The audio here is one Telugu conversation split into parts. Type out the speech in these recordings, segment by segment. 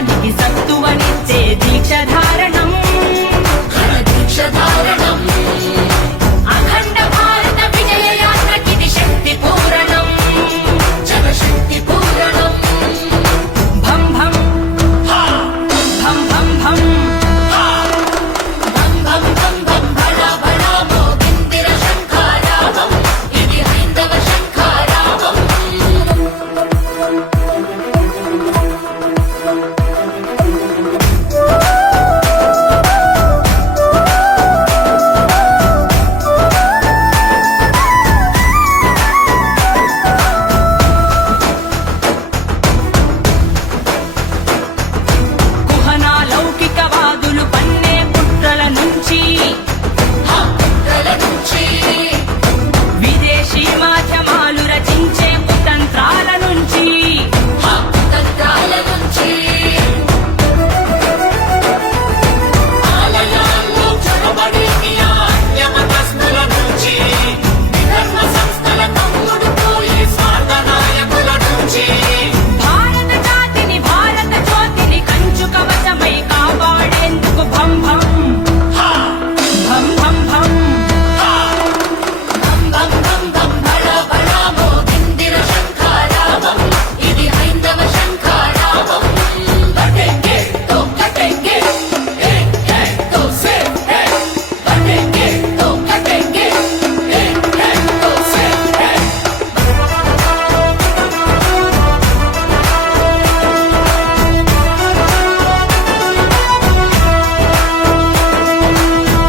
ధర్మానికి సత్తువనిచ్చే దీక్షధారణం అఖండ భారత విజయ యాత్రకిది శక్తి పూరణం జనశక్తి పూరణం భం భం భం భం భం భం భం భం భం భళా భళా మోగిందిర శంఖారావం ఇది హైందవ శంఖారావం లౌకికవాదులు పన్నే కుట్రల నుంచి విదేశీ మాధ్యమాలు రచించే కుతంత్రాల నుంచి ఆలయాల్లో చొరబడి అన్యమతస్థుల నుంచి విధర్మ సంస్థల తమ్ముడు పోయి స్వార్థ నాయకుల నుంచి భారత జాతిని భారత జ్యోతిని కంచు కవచమై కాపాడేందుకు భం భం భం భం భం భం భం భం భం భళా భళా మోగిందిర శంఖారావం ఇది హైందవ శంఖారావం బటెంగే తో కటెంగే ఏక్ ఏక్ తో సే ఏక్ బటెంగే తో కటెంగే ఏక్ ఏక్ తో సే ఏక్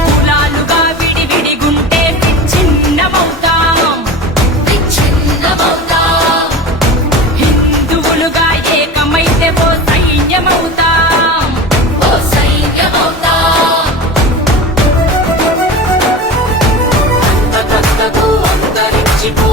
కులాలుగా విడివిడిగుంటే విచ్ఛిన్నమవుతాం హిందువులుగా ఏకమైతే ఓ సైన్యమవుతాం అంతకంతకు అంతరించిపో